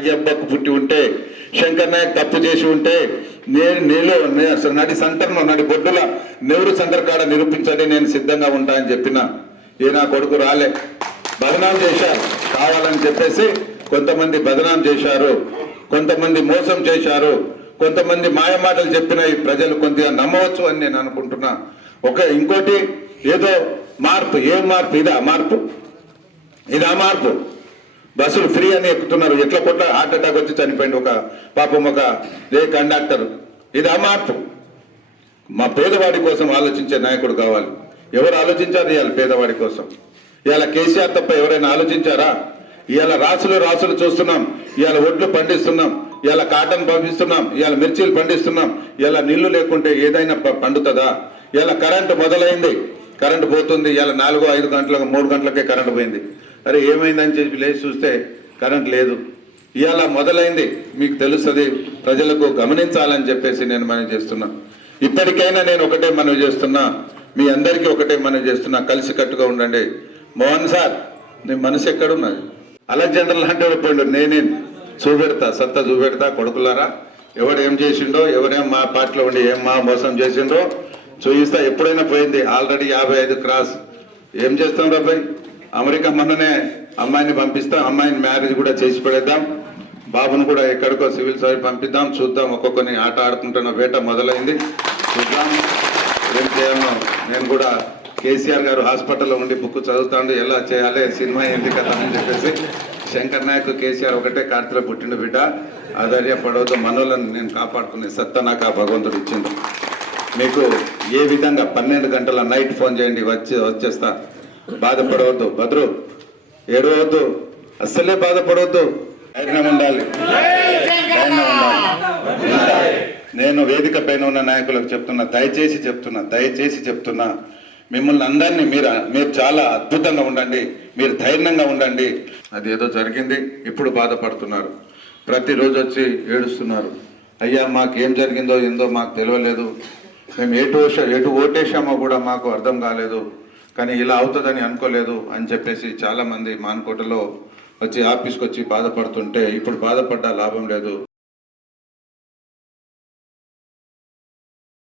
అయ్యబ్బకు పుట్టి ఉంటే శంకర్ నాయక్ తప్పు చేసి ఉంటే నేను నీలో అసలు నడి సంతర్లో నడి బొడ్డుల నెవరు సంతర్ కాడ నిరూపించండి నేను సిద్ధంగా ఉంటా అని చెప్పిన. ఏ నా కొడుకు రాలే. బదనాం చేశారు. కావాలని చెప్పేసి కొంతమంది బదనాం చేశారు. కొంతమంది మోసం చేశారు. కొంతమంది మాయ మాటలు చెప్పిన ఈ ప్రజలు కొద్దిగా నమ్మవచ్చు అని నేను అనుకుంటున్నా. ఒక ఇంకోటి ఏదో మార్పు ఏం మార్పు? ఇదా మార్పు? ఇదా మార్పు? బస్సులు ఫ్రీ అని ఎక్కుతున్నారు ఎట్లా కొట్ట హార్ట్ అటాక్ వచ్చి చనిపోయింది ఒక పాపం ఒక ఏ కండక్టర్. ఇదా మార్పు మా పేదవాడి కోసం ఆలోచించే నాయకుడు కావాలి. ఎవరు ఆలోచించారు ఇవాళ పేదవాడి కోసం? ఇవాళ కేసీఆర్ తప్ప ఎవరైనా ఆలోచించారా? ఇవాళ రాసులు రాసులు చూస్తున్నాం. ఇవాళ ఒడ్లు పండిస్తున్నాం. ఇవాళ కాటన్ పంపిస్తున్నాం ఇవాళ మిర్చీలు పండిస్తున్నాం. ఇవాళ నీళ్ళు లేకుంటే ఏదైనా ప- పండుతుందా? ఇవాళ కరెంటు మొదలైంది. కరెంటు పోతుంది. ఇవాళ నాలుగు ఐదు గంటలకు మూడు గంటలకే కరెంటు పోయింది. అరే ఏమైందని చెప్పి లేచి చూస్తే కరెంట్ లేదు. ఇవాళ మొదలైంది. మీకు తెలుస్తుంది ప్రజలకు గమనించాలని చెప్పేసి నేను మనం చేస్తున్నా. ఇప్పటికైనా నేను ఒకటే మనవి చేస్తున్నా. మీ అందరికీ ఒకటే మనవి చేస్తున్నా. కలిసి కట్టుగా ఉండండి. మోహన్ సార్ నీ మనసు ఎక్కడున్నది? అలెగ్జాండర్ లాంటి వాడు పోయిండు. నేనే చూపెడతా సత్తా చూపెడతా కొడుకులారా? ఎవడు ఏం చేసిండో ఎవరేం మా పార్టీలో ఉండి ఏం మా మోసం చేసిండో చూయిస్తా. ఎప్పుడైనా పోయింది. ఆల్రెడీ యాభై ఐదు క్రాస్. ఏం చేస్తాం రాబాయ్ అమెరికా మొన్ననే అమ్మాయిని పంపిస్తాం అమ్మాయిని మ్యారేజ్ కూడా చేసి పడేద్దాం. బాబును కూడా ఎక్కడికో సివిల్ సర్వీస్ పంపిద్దాం. చూద్దాం ఒక్కొక్కరిని ఆట ఆడుకుంటున్న వేట మొదలైంది. చూద్దాం. ఏం చేయాలో నేను కూడా కేసీఆర్ గారు హాస్పిటల్లో ఉండి బుక్ చదువుతాడు. ఎలా చేయాలి? సినిమా ఏంటి? కదా అని చెప్పేసి. శంకర్ నాయక్ కేసీఆర్ ఒకటే కార్తీలో పుట్టిండు బిడ్డ. ఆధార్యపడవద్దు. మనోళ్ళని నేను కాపాడుకునే సత్తా నాకు ఆ భగవంతుడు ఇచ్చింది మీకు ఏ విధంగా పన్నెండు గంటల నైట్ ఫోన్ చేయండి. వచ్చి వచ్చేస్తా. బాధపడవద్దు. భద్రు ఏడవద్దు. అస్సలే బాధపడవద్దు. ధైర్యం ఉండాలి. ధైర్యం ఉండాలి. నేను వేదిక పైన ఉన్న నాయకులకు చెప్తున్నా దయచేసి చెప్తున్నా దయచేసి చెప్తున్నా. మిమ్మల్ని అందరినీ మీరు మీరు చాలా అద్భుతంగా ఉండండి. మీరు ధైర్యంగా ఉండండి. అది ఏదో జరిగింది ఇప్పుడు బాధపడుతున్నారు. ప్రతిరోజు వచ్చి ఏడుస్తున్నారు. అయ్యా మాకు ఏం జరిగిందో ఏందో మాకు తెలియలేదు మేము ఎటు ఎటు ఓటేసామో కూడా మాకు అర్థం కాలేదు. కానీ ఇలా అవుతుందని అనుకోలేదు అని చెప్పేసి చాలామంది మానకోటలో మాన్కోటలో వచ్చి ఆఫీస్కి వచ్చి బాధపడుతుంటే ఇప్పుడు బాధపడ్డా లాభం లేదు.